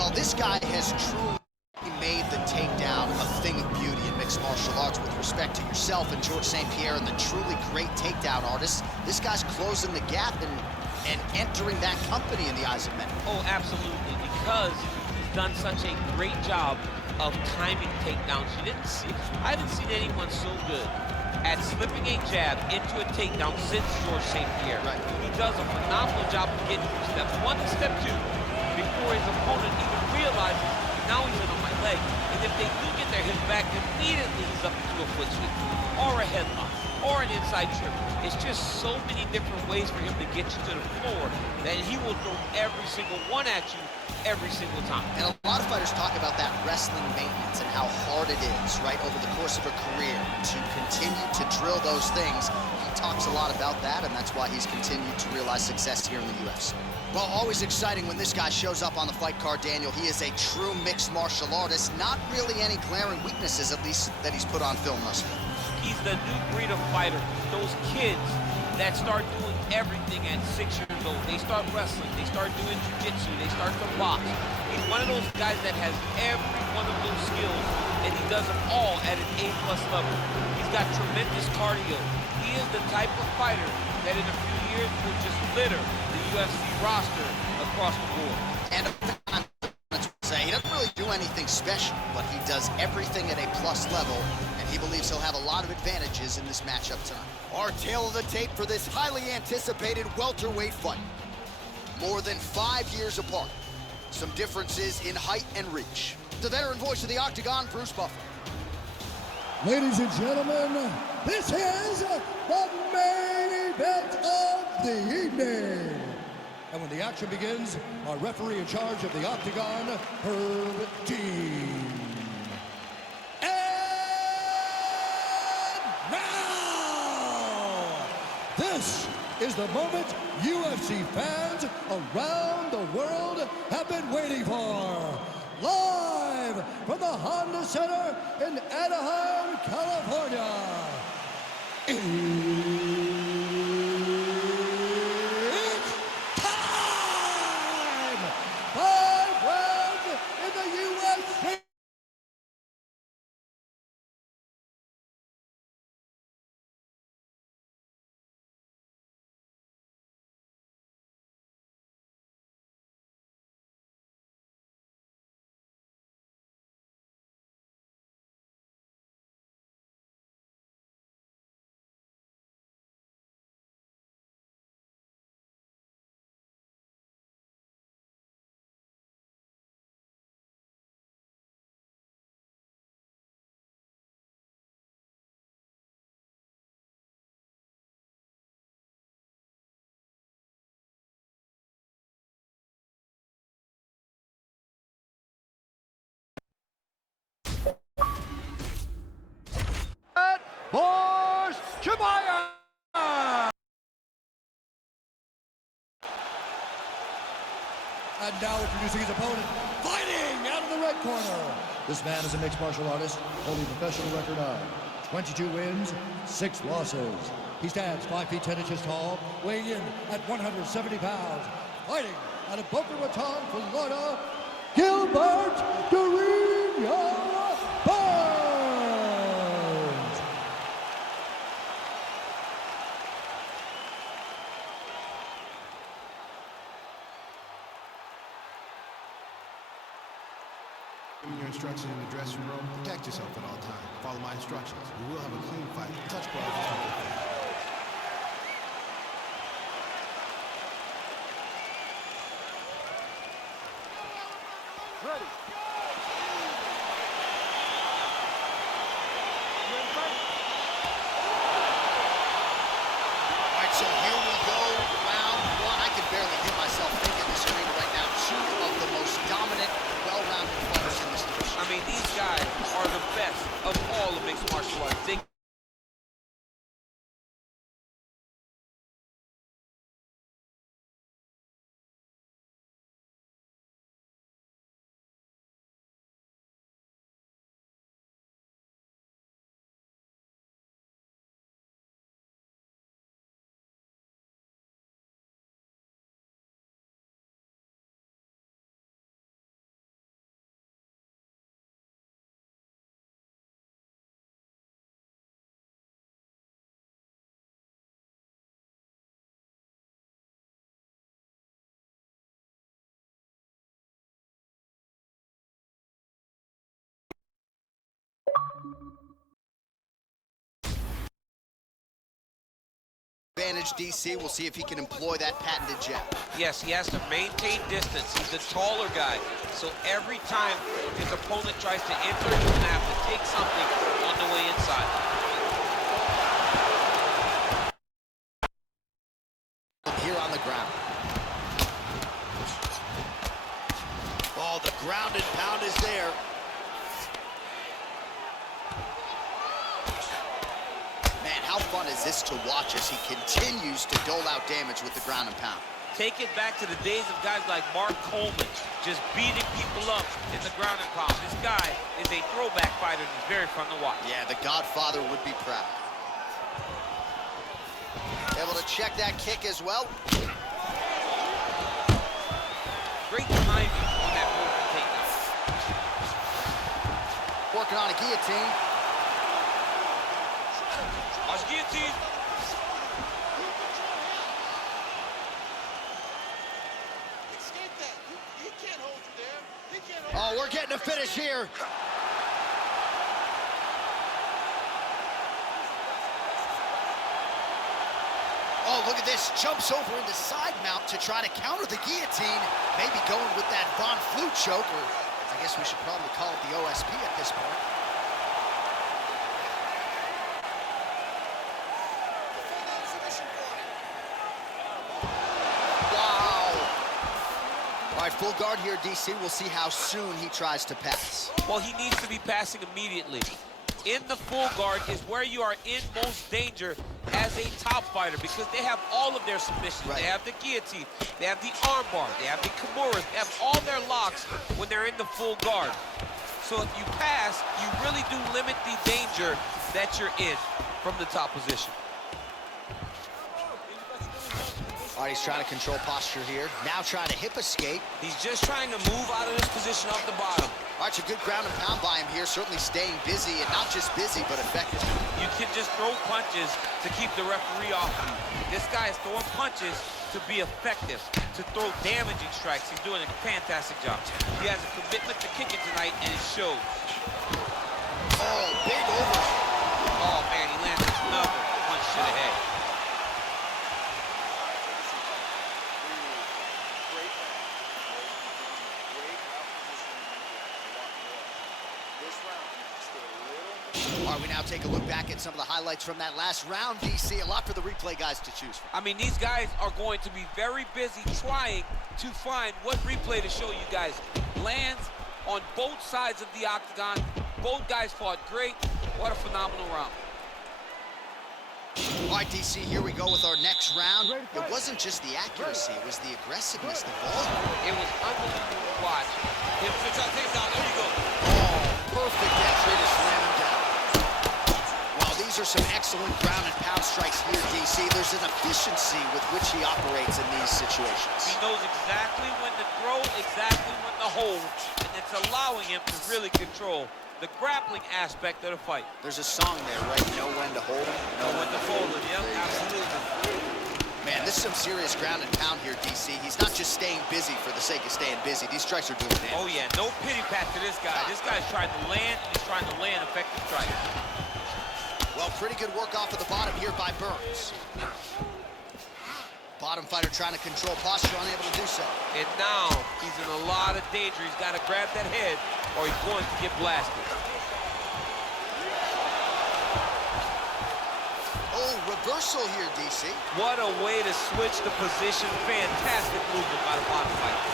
Well, this guy has truly made the takedown a thing of beauty in mixed martial arts. With respect to yourself and George St. Pierre and the truly great takedown artists, this guy's closing the gap and entering that company in the eyes of many. Oh, absolutely, because he's done such a great job of timing takedowns. I haven't seen anyone so good at slipping a jab into a takedown since George St. Pierre. Right. He does a phenomenal job of getting from step 1 to step 2 before his opponent even realizes now he's in on my leg. And if they do get their hip back, immediately he's up into a foot sweep or a headlock or an inside trip. It's just so many different ways for him to get you to the floor that he will throw every single one at you every single time. And a lot of fighters talk about that wrestling maintenance and how hard it is, right, over the course of a career to continue to drill those things. He talks a lot about that, and that's why he's continued to realize success here in the UFC. Well, always exciting when this guy shows up on the fight card, Daniel. He is a true mixed martial artist. Not really any glaring weaknesses, at least, that he's put on film thus far. He's the new breed of fighter. Those kids that start doing everything at 6 years old. They start wrestling, they start doing jiu-jitsu, they start to box. He's one of those guys that has every one of those skills, and he does them all at an A+ level. He's got tremendous cardio. He is the type of fighter that in a few years will just litter the UFC roster across the board. And let's say he doesn't really do anything special, but he does everything at A+ level, and he believes he'll have a lot of advantages in this matchup tonight. Our tail of the tape for this highly anticipated welterweight fight. More than 5 years apart. Some differences in height and reach. The veteran voice of the Octagon, Bruce Buffer. Ladies and gentlemen, this is the main event of the evening. And when the action begins, our referee in charge of the Octagon, Herb Dean. And now, this is the moment UFC fans around the world have been waiting for. Live from the Honda Center in Anaheim, California. It's time! 5 rounds in the UFC. Chimaev! And now introducing his opponent, fighting out of the red corner. This man is a mixed martial artist, holding a professional record of 22 wins, 6 losses. He stands 5 feet 10 inches tall, weighing in at 170 pounds. Fighting out of Boca Raton, Florida, Gilbert Durinho Burns. Giving your instructions in the dressing room, protect yourself at all times. Follow my instructions. We will have a clean fight. Touch gloves is Ready. All right, so here we go, round 1. I can barely hit myself thinking this arena right now. 2 of the most dominant, well-rounded fighters in this division. I mean, these guys are the best of all the mixed martial arts. They advantage, DC. We'll see if he can employ that patented jab. Yes, he has to maintain distance. He's the taller guy. So every time his opponent tries to enter, he's going to have to take something on the way inside. Here on the ground. Oh, the ground and pound is there. Man, how fun is this to watch as he continues to dole out damage with the ground and pound? Take it back to the days of guys like Mark Coleman, just beating people up in the ground and pound. This guy is a throwback fighter and it's very fun to watch. Yeah, the Godfather would be proud. Able to check that kick as well. Great timing on that movement takedown. Working on a guillotine. Watch guillotine. Escape that. He can't hold you there. He can't hold Oh, we're getting a finish here. Oh, look at this. Jumps over into side mount to try to counter the guillotine. Maybe going with that Von Flue choke, or I guess we should probably call it the OSP at this point. Wow. All right, full guard here, DC. We'll see how soon he tries to pass. Well, he needs to be passing immediately. In the full guard is where you are in most danger as a top fighter because they have all of their submissions. Right. They have the guillotine, they have the armbar, they have the kimuras, they have all their locks when they're in the full guard. So if you pass, you really do limit the danger that you're in from the top position. All right, he's trying to control posture here. Now trying to hip escape. He's just trying to move out of this position off the bottom. All right, it's a good ground and pound by him here, certainly staying busy, and not just busy, but effective. You can just throw punches to keep the referee off you. This guy is throwing punches to be effective, to throw damaging strikes. He's doing a fantastic job. He has a commitment to kicking tonight, and it shows. Oh, big over. Oh, man, he landed another punch to the head. All right, we now take a look back at some of the highlights from that last round, DC. A lot for the replay guys to choose from. I mean, these guys are going to be very busy trying to find what replay to show you guys. Lands on both sides of the octagon. Both guys fought great. What a phenomenal round. All right, DC, here we go with our next round. It wasn't just the accuracy, it was the aggressiveness, the volume. It was unbelievable to watch. Him switch out, take down, there you go. Oh, perfect entry to slam him down. Well, these are some excellent ground and pound strikes here, DC. There's an efficiency with which he operates in these situations. He knows exactly when to throw, exactly when to hold, and it's allowing him to really control the grappling aspect of the fight. There's a song there, right? Know when to hold him, Know when to fold him, yep, absolutely. Man, this is some serious ground and pound here, DC. He's not just staying busy for the sake of staying busy. These strikes are doing damage. Oh yeah, no pity pat to this guy. This guy's trying to land, and he's trying to land effective strikes. Well, pretty good work off of the bottom here by Burns. Bottom fighter trying to control posture, unable to do so. And now, he's in a lot of danger. He's got to grab that head, or he's going to get blasted. Oh, reversal here, DC. What a way to switch the position. Fantastic movement by the bottom fighter.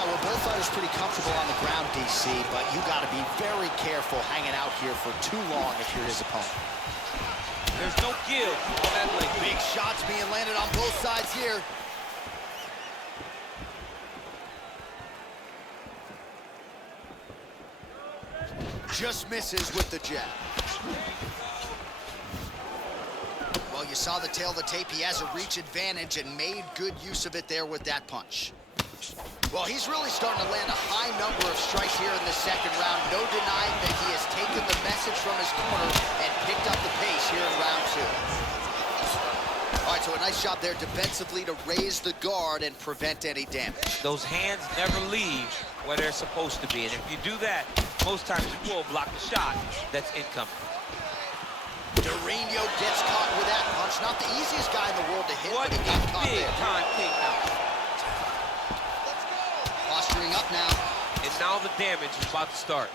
All right, well, both fighters pretty comfortable on the ground, DC, but you got to be very careful hanging out here for too long if you're his opponent. There's no give on that leg. Big shots being landed on both sides here. Just misses with the jab. Well, you saw the tail of the tape. He has a reach advantage and made good use of it there with that punch. Well, he's really starting to land a high number of strikes here in the second round. No denying that he has taken the message from his corner and picked up the pace here in round two. All right, so a nice job there defensively to raise the guard and prevent any damage. Those hands never leave where they're supposed to be. And if you do that, most times you will block the shot that's incoming. Dorino gets caught with that punch. Not the easiest guy in the world to hit, What but he got caught big there. time takedown. Posturing up now. And now the damage is about to start.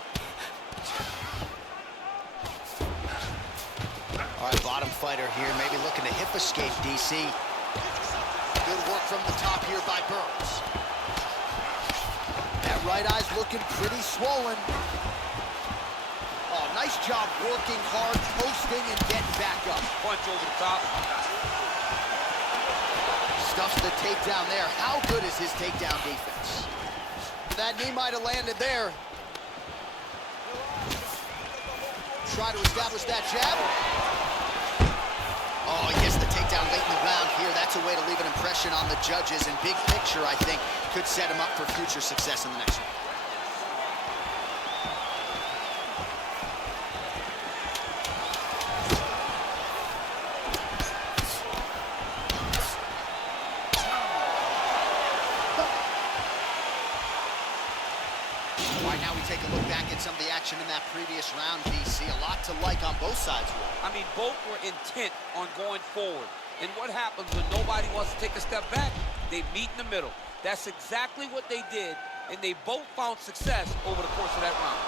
All right, bottom fighter here, maybe looking to hip escape, DC. Good work from the top here by Burns. That right eye's looking pretty swollen. Oh, nice job working hard, posting, and getting back up. Punch over the top. Stuffs the takedown there. How good is his takedown defense? That knee might have landed there. Try to establish that jab. Oh, he gets the takedown late in the round here. That's a way to leave an impression on the judges, and big picture, I think, could set him up for future success in the next one. All right, now we take a look back at some of the action in that previous round, DC. A lot to like on both sides. I mean, both were intent on going forward. And what happens when nobody wants to take a step back? They meet in the middle. That's exactly what they did, and they both found success over the course of that round.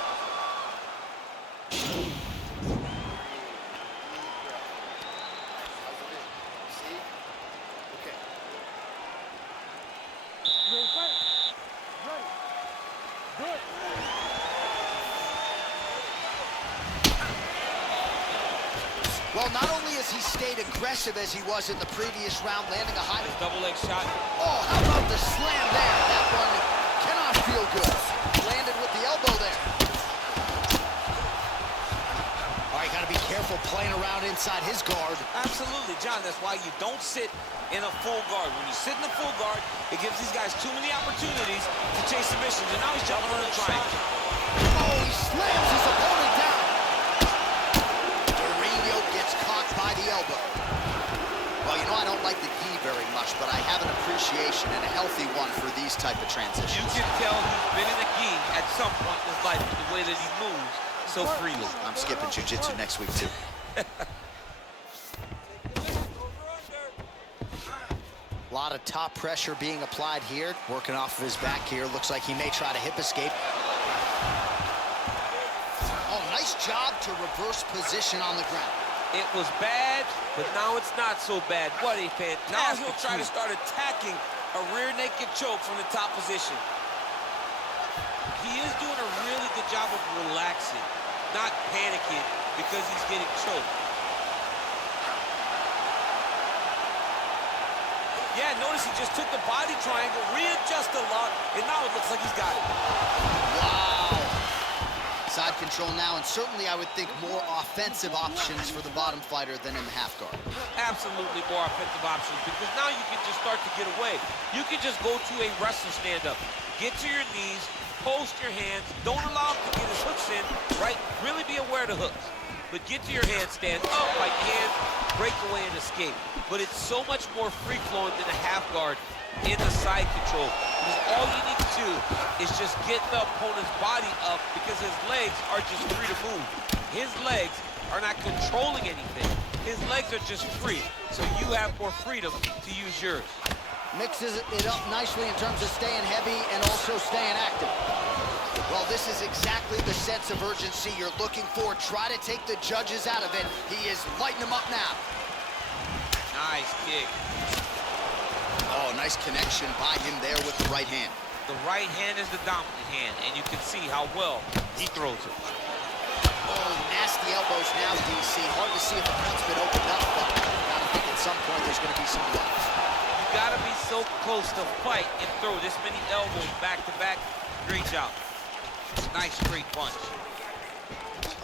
Well, not only has he stayed aggressive as he was in the previous round, landing a high... Double leg shot. Oh, how about the slam there? That one cannot feel good. Landed with the elbow there. All right, got to be careful playing around inside his guard. Absolutely, John. That's why you don't sit in a full guard. When you sit in a full guard, it gives these guys too many opportunities to chase submissions. And now he's jumping on the triangle. Oh, he slams his opponent down. Gets caught by the elbow. Well, you know, I don't like the gi very much, but I have an appreciation and a healthy one for these type of transitions. You can tell he's been in a gi at some point in his life, the way that he moves so freely. I'm skipping jiu-jitsu next week, too. A lot of top pressure being applied here. Working off of his back here. Looks like he may try to hip escape. Oh, nice job to reverse position on the ground. It was bad, but now it's not so bad. What a fantastic Now he'll try to start attacking a rear naked choke from the top position. He is doing a really good job of relaxing, not panicking because he's getting choked. Yeah, notice he just took the body triangle, readjusted a lot, and now it looks like he's got it. Wow. Side control now, and certainly I would think more offensive options for the bottom fighter than in the half guard. Absolutely more offensive options, because now you can just start to get away. You can just go to a wrestler stand-up. Get to your knees, post your hands, don't allow him to get his hooks in, right? Really be aware of the hooks. But get to your handstand, up like hands, break away and escape. But it's so much more free-flowing than a half guard in the side control. Because all you need to do is just get the opponent's body up because his legs are just free to move. His legs are not controlling anything. His legs are just free. So you have more freedom to use yours. Mixes it up nicely in terms of staying heavy and also staying active. Well, this is exactly the sense of urgency you're looking for. Try to take the judges out of it. He is lighting them up now. Nice kick. Oh, nice connection by him there with the right hand. The right hand is the dominant hand, and you can see how well he throws it. Oh, nasty elbows now, DC. Hard to see if the front's been opened up, but gotta think at some point there's gonna be some blood. You gotta be so close to fight and throw this many elbows back to back. Great job. Nice straight punch.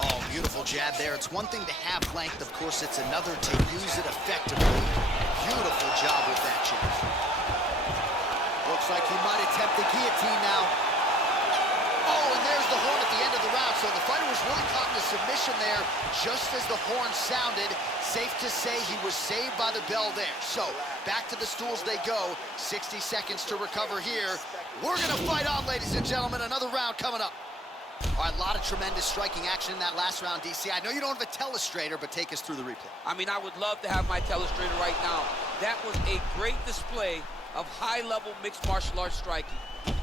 Oh, beautiful jab there. It's one thing to have length, of course, it's another to use it effectively. Beautiful job with that jab. Looks like he might attempt the guillotine now. Oh, and there's the horn at the end of the round. So the fighter was really caught in a submission there just as the horn sounded. Safe to say he was saved by the bell there. So back to the stools they go. 60 seconds to recover here. We're gonna fight on, ladies and gentlemen. Another round coming up. All right, a lot of tremendous striking action in that last round, DC. I know you don't have a telestrator, but take us through the replay. I mean, I would love to have my telestrator right now. That was a great display of high-level mixed martial arts striking.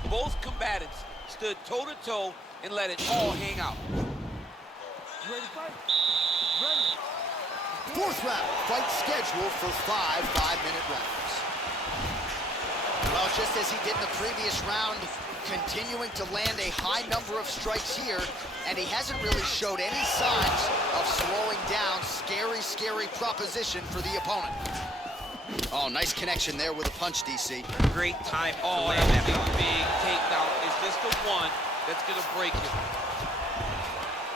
Both combatants stood toe-to-toe and let it all hang out. Ready to fight? Ready. Fourth round, fight scheduled for 5 5-minute rounds. Well, just as he did in the previous round, continuing to land a high number of strikes here, and he hasn't really showed any signs of slowing down. Scary, scary proposition for the opponent. Oh, nice connection there with a punch, DC. Great time to land that big takedown. Is this the one that's gonna break him?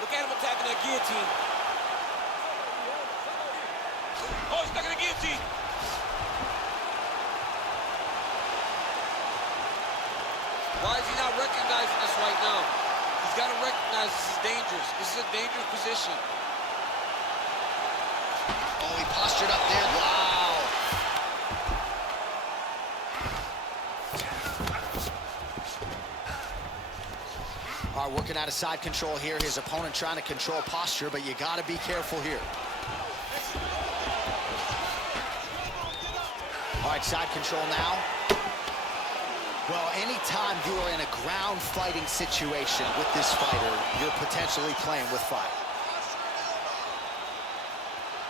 Look at him attacking that guillotine. Oh, he's stuck in the guillotine. Why is he not recognizing this right now? He's got to recognize this is dangerous. This is a dangerous position. Oh, he postured up there. Wow. All right, working out of side control here. His opponent trying to control posture, but you got to be careful here. All right, side control now. Well, anytime you are in a ground fighting situation with this fighter, you're potentially playing with fire.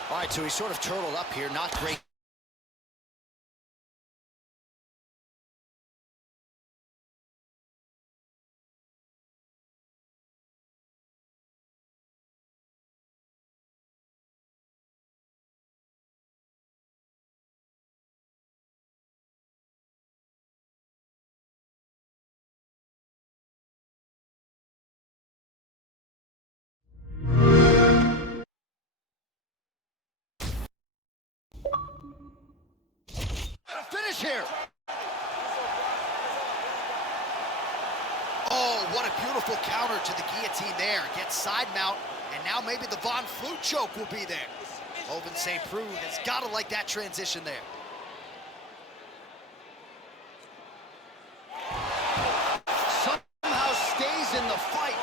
All right, so he's sort of turtled up here. Not great. Finish here. Oh, what a beautiful counter to the guillotine there. Gets side mount, and now maybe the Von Flute choke will be there. Oven St. Preux has got to like that transition there. Somehow stays in the fight.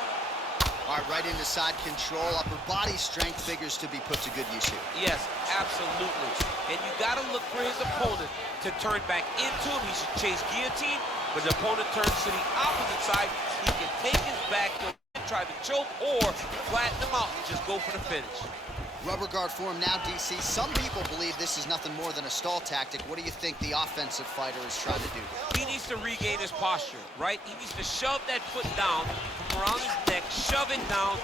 All right, right into side control. Upper body strength figures to be put to good use here. Yes, absolutely. And you got to look for his opponent to turn back into him. He should chase guillotine, but the opponent turns to the opposite side. He can take his back to try to choke or flatten him out and just go for the finish. Rubber guard for him now, DC. Some people believe this is nothing more than a stall tactic. What do you think the offensive fighter is trying to do? He needs to regain his posture, right? He needs to shove that foot down from around his neck, shove it down,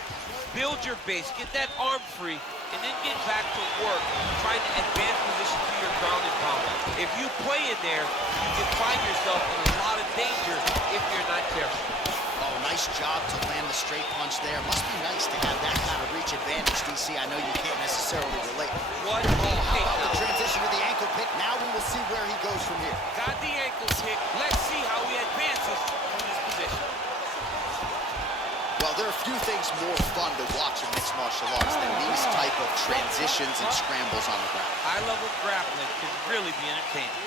build your base, get that arm free, and then get back to work, trying to advance position to your ground and pound. If you play in there, you can find yourself in a lot of danger if you're not careful. Oh, nice job to land the straight punch there. Must be nice to have that kind of reach advantage, DC. I know you can't necessarily relate. What? Oh, how about the transition to the ankle pick? Now we will see where he goes from here. Got the ankle pick. Let's see how he advances from this position. Well, there are few things more fun to watch in mixed martial arts than these type of transitions and scrambles on the ground. High-level grappling can really be entertaining.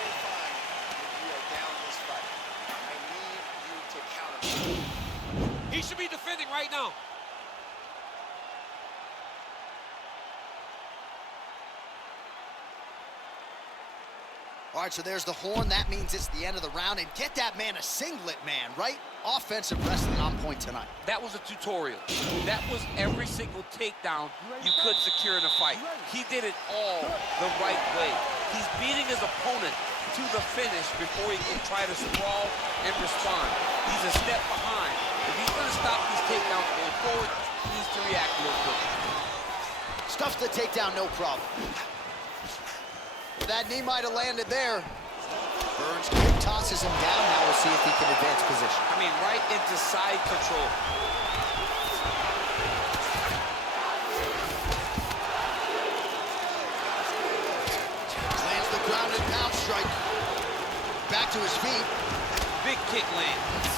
He should be defending right now. All right, so there's the horn. That means it's the end of the round. And get that man a singlet, man, right? Offensive wrestling on point tonight. That was a tutorial. That was every single takedown you could secure in a fight. He did it all the right way. He's beating his opponent to the finish before he can try to sprawl and respond. He's a step behind. If he's going to stop these takedowns going forward, he needs to react real quick. Stuffs the takedown, no problem. That knee might have landed there. Burns quick tosses him down. Now we'll see if he can advance position. I mean, right into side control. Lands the ground and pound strike. Back to his feet. Big kick lands.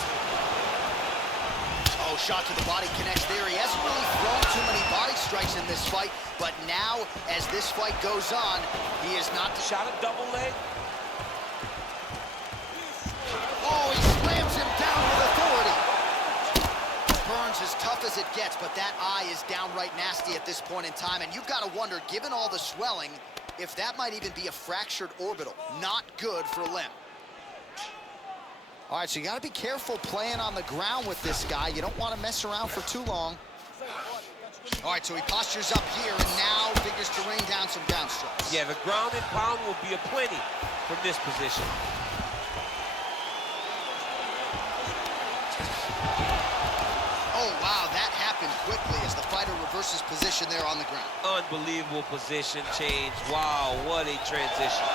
Oh, shot to the body connects there. He hasn't really thrown too many body strikes in this fight, but now, as this fight goes on, he is not... Shot a double leg. Oh, he slams him down with authority. Burns is tough. spots, but that eye is downright nasty at this point in time, and you've got to wonder, given all the swelling, if that might even be a fractured orbital. Not good for a limb. All right, so you got to be careful playing on the ground with this guy. You don't want to mess around for too long. All right, so he postures up here and now figures to rain down some ground strikes. Yeah, the ground and pound will be aplenty from this position. Oh, wow, that happened quickly as the fighter reverses position there on the ground. Unbelievable position change. Wow, what a transition.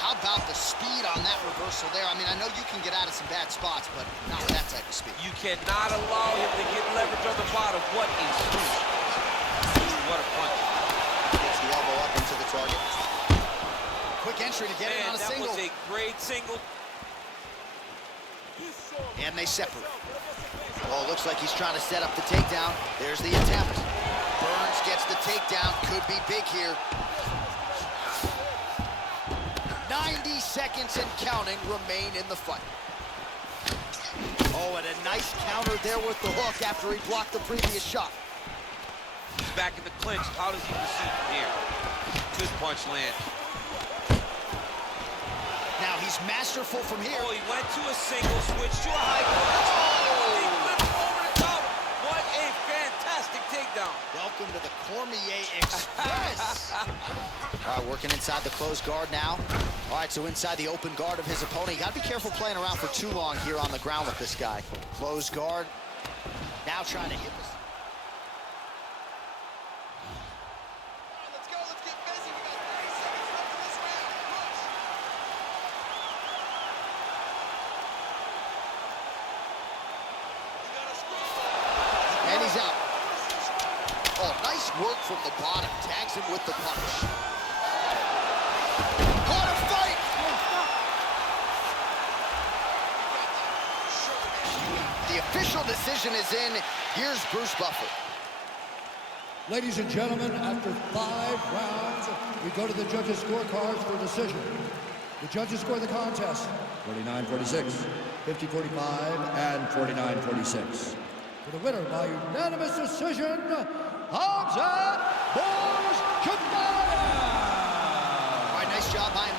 How about the speed on that reversal there? I mean, I know you can get out of some bad spots, but not with that type of speed. You cannot allow him to get leverage on the bottom. What a swoosh. What a punch. Gets the elbow up into the target. Quick entry to get it on a single. That was a great single. And they separate. Oh, looks like he's trying to set up the takedown. There's the attempt. Burns gets the takedown. Could be big here. 90 seconds and counting remain in the fight. Oh, and a nice counter there with the hook after he blocked the previous shot. He's back in the clinch. How does he proceed from here? Good punch land. Now he's masterful from here. Oh, he went to a single, switch to a high punch. Oh, he flipped over the top. What a fantastic takedown. Welcome to the Cormier Express. All right, working inside the closed guard now. All right, so inside the open guard of his opponent. You got to be careful playing around for too long here on the ground with this guy. Closed guard. Now trying to hit this. Let's go. Let's get busy. We got 30 seconds left in this round. Push. And he's out. Oh, nice work from the bottom. Tags him with the punch. What a fight! The official decision is in. Here's Bruce Buffer. Ladies and gentlemen, after 5 rounds, we go to the judges' scorecards for decision. The judges score the contest 49-46, 50-45, and 49-46. For the winner by unanimous decision, Chimaev Vs Burns. All right, nice job by him